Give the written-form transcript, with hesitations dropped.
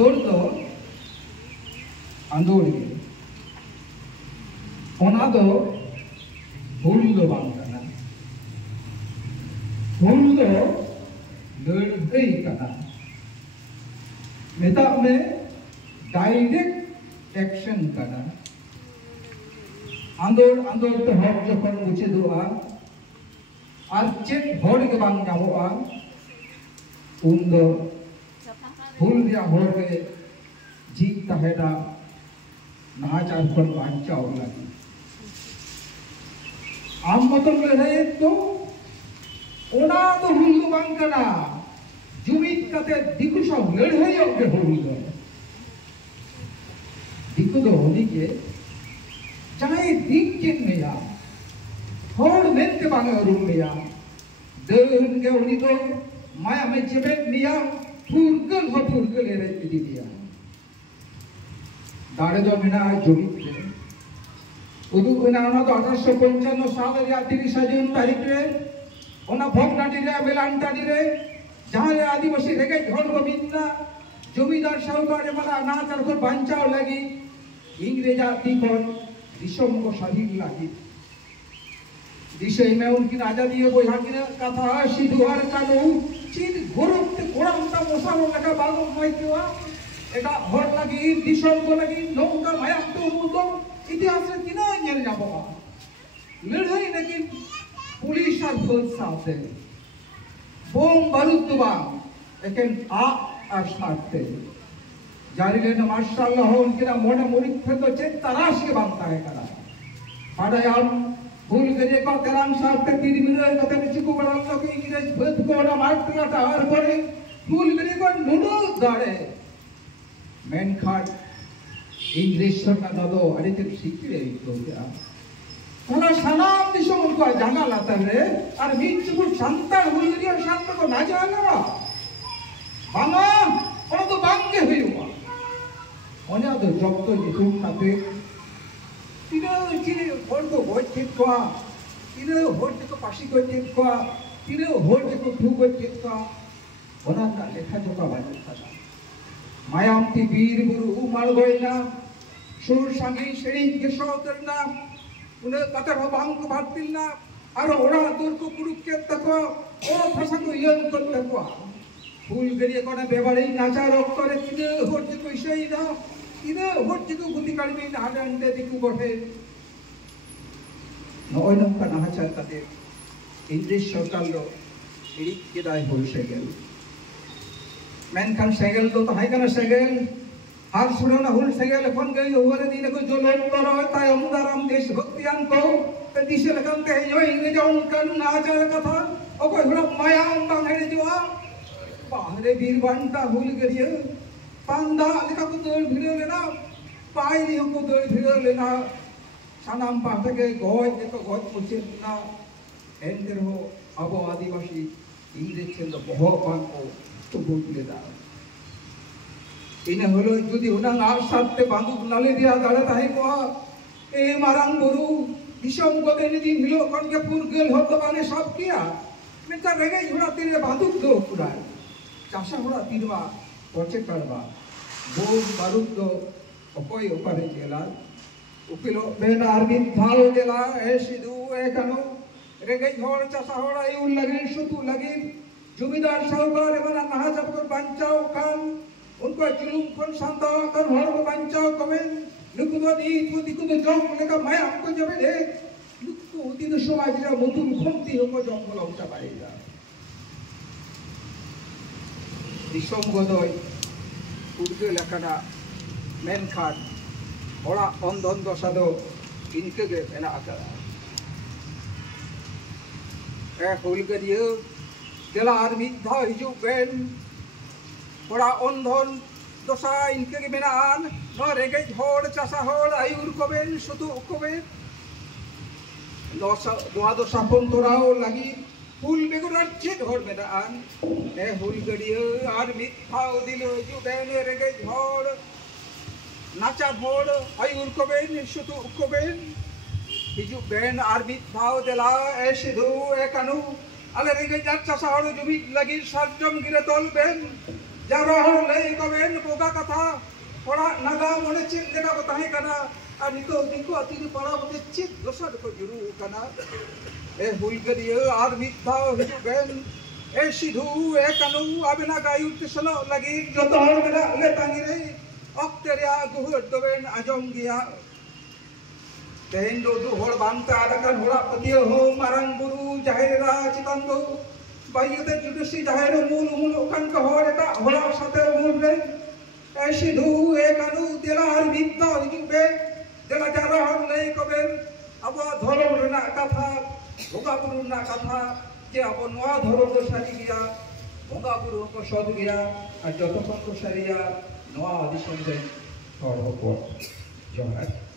आंदोड़ तो आंदोड़ के ओना दो हुल दो बांग करना हुल दो लड़ाई करना मेता में डायरेक्ट एक्शन करना आंदोड़ आंदोड़ तो हर जो कौन मुझे दोआ आर्चेट हर के बांग जामोआ उन्दो हुल दिया हर के जीत तहेरा नाचार पर बांचाओ लगी आम मतलब लड़ाई तो ओना तो हुल दो बांग करना जुमित कते दिखु सब लड़ाई ओके हुल दो दिखु दो होनी के चाहे दिन किन में या हर दिन के बांगे रूम में या दर्द के होनी तो माया में जेबेट में या फुर्गल ले रहे थे दिया दारे दो मिना जुमित ले उदु मिना ओना तो 1855 साल या 30 जून तारीख रे ओना भोगनाटी रे बेलांटाटी रे जहाँ रे आदिवासी रेगे झोल को मिलना जमींदार साहूकार वाला अनाचार को बचाव लगी इंग्रेज आती पर दिशों को स्वाधीन लगी दिशा में उनकी आजादी है वो यहाँ की कथा सिद्धवार का लोग चीन घोरों ते घोड़ा उनका मोसारों लगा बालों में क्यों एका हर लगी दिशों को लगी लोगों का माया तो मुद्दों इतिहास में कितना इंजन जाबोगा लड़ाई लेकिन पुलिस और फौज साथ है बोम बारूद तो बांग लेकिन आ साथ है जारी लेना माशाल्लाह हो उनके ना मोड़े मोड़ी फिर तो चेक तराश के बांगता है करा pada yang भूल गए को तेरांग साथ पे 3 मिनट कते चिको बड़ा लोग इंग्लिश बद को ना मारते का तार पड़े भूल गए को नुडो दाड़े मेन खाट इंग्लिश का दादो अरे ते सीखी रे तो क्या ओना सनाम दिशो उनको जाना लाता रे और बीच को शांता भूल गए शांत को ना जाना बांगा और तो बांग के हुई हुआ ओने तो जब तो ये तुम खाते तीनों चीज़ होड़ को होड़ चीज़ को तीनों होड़ को पासी को चीज़ को तीनों होड़ को ठू को चीज़ को ओना का लेखा जो का बात था मायाम ती वीर बुरु उमाल गोइना सुर संगी शेरी गेसो करना उन्हें कतर बांग को भारतीना और ओरा दूर को कुरुक के तको ओ फसा को यन कर तको फूल गलिए कोने बेवाड़ी नाचा रोक करे तीनों होड़ को इसे ही ना इधर होट जिको गुंडी काली में नारे अंडे दिखु बोले नौइनम का नाचार करते इंग्लिश सरकार लो इरी किदाई होल सेगल मैन खान सेगल तो हाई करना सेगल हार सुनो ना होल सेगल अपन गई ओवर दिन को जो लोग तो रहे ताई अमुदाराम देश भक्तियान को ते दिशे लगन ते यो इंग्लिश उन कर नाचार कथा ओ कोई थोड़ा माया बांग है जो बाहरे वीर बनता भूल गई पांडा लिखा को दौड़ भिड़ो लेना पायरी को दौड़ भिड़ो लेना सानाम पाते के गोय देखो गोय मुझे ना एंटर हो अब आदिवासी इंग्लिश के तो बहुत बात को तो बोल लेता इन्हें होलो जुदी उन्हें आप साथ बांधु नाले दिया दाड़ा ताहे को ए मारंग बुरु दिशों को देने दी मिलो कौन के पूर गेल हो तो बाने सब किया मैं कर रहे जुड़ा तेरे बांधु दो पूरा चाशा हुआ तीनवा पहुंचे करवा बोल बारूद दो ओकोई ओपारे जेला उपिलो बेन आर्मिन भालो जेला ऐसी दू कनो रेगे झोड़ चासा होड़ा यूं लगे शुतु लगे जुमीदार साहूकार बना नहा जब को बंचाओ कान उनको चिलुम कौन शांता कर होड़ को बंचाओ कमें लुकुदो दी तू दिकु तो जॉब लेका मैं हमको जब दे लुकु दी तो समाज रा मुतुम खमती हमको जॉब को लौटा पाएगा दिशों गोदोय उर्दू लखना मेन खान ओड़ा अंधन दशा इनके गे मेना आकरा ए हुल गरियो गेला आर मिधा हिजु बेन ओड़ा अंधन दशा इनके गे मेना आन न रेगे होड़ चासा होड़ आयुर को बेन सुतु को बेन दशा दोआ दशा पन तोराओ लगी फूल बेगुनार चेत होड़ मेना आन ए हुल गरियो आर मिथाओ दिलो जो बेन रेगे होड़ नाचा होड़ आयुर को बेन सुतु को बेन हिजु बेन आर मिथाओ देला ऐसे दो ए कनु अले रेगे जात चासा होड़ जो भी लगी सरजम गिरे तोल बेन ᱡᱟᱣᱨᱟ ᱦᱚᱲ ᱞᱟᱹᱭ ᱠᱚᱵᱮᱱ ᱵᱚᱸᱜᱟ ᱠᱟᱛᱷᱟ ᱚᱲᱟᱜ ᱱᱟᱜᱟᱢ ᱚᱱᱮ ᱪᱮᱫ ᱞᱮᱠᱟ ᱠᱚ ᱛᱟᱦᱮᱸ ᱠᱟᱱᱟ ᱟᱨ ᱱᱤᱛᱚᱜ ᱫᱤᱠᱩ ᱟᱹᱛᱤᱧ ᱯᱟᱲᱟᱣ ᱠᱟᱛᱮ ᱪᱮᱫ ᱫᱚᱥᱟᱨ ᱠᱚ ᱡᱩᱨᱩ ᱠᱟᱱᱟ ᱦᱩᱞᱜᱟᱹᱨᱤᱭᱟᱹ ᱟᱨ ᱢᱤᱫ ᱫᱷᱟᱣ ᱦᱤᱡᱩᱜ ᱵᱮᱱ सिधु कानू आबेना गायुर ते सलो लगी जतो हर मेरा ले तांगी रे ऑक्टे रे गुहर दोबेन आजम गया तेन दो दो हर बांता आदकन होड़ा पतियो हो मारंग बुरु जाहेरा चितन दो बायते जुडुसी जाहेर मूल मूल ओखान का हर एटा होड़ा साथे मूल रे सिधु कानू तेला हर मित्ता हिजु बे तेला जारा हर ले कबेन अब धरम रेना कथा भोगा बुरु ना कथा जे अब नवा धर्म को सारी गया बंगा बुरु को सद गया और जतन को सारिया नवा आदिशन हर को जोहार।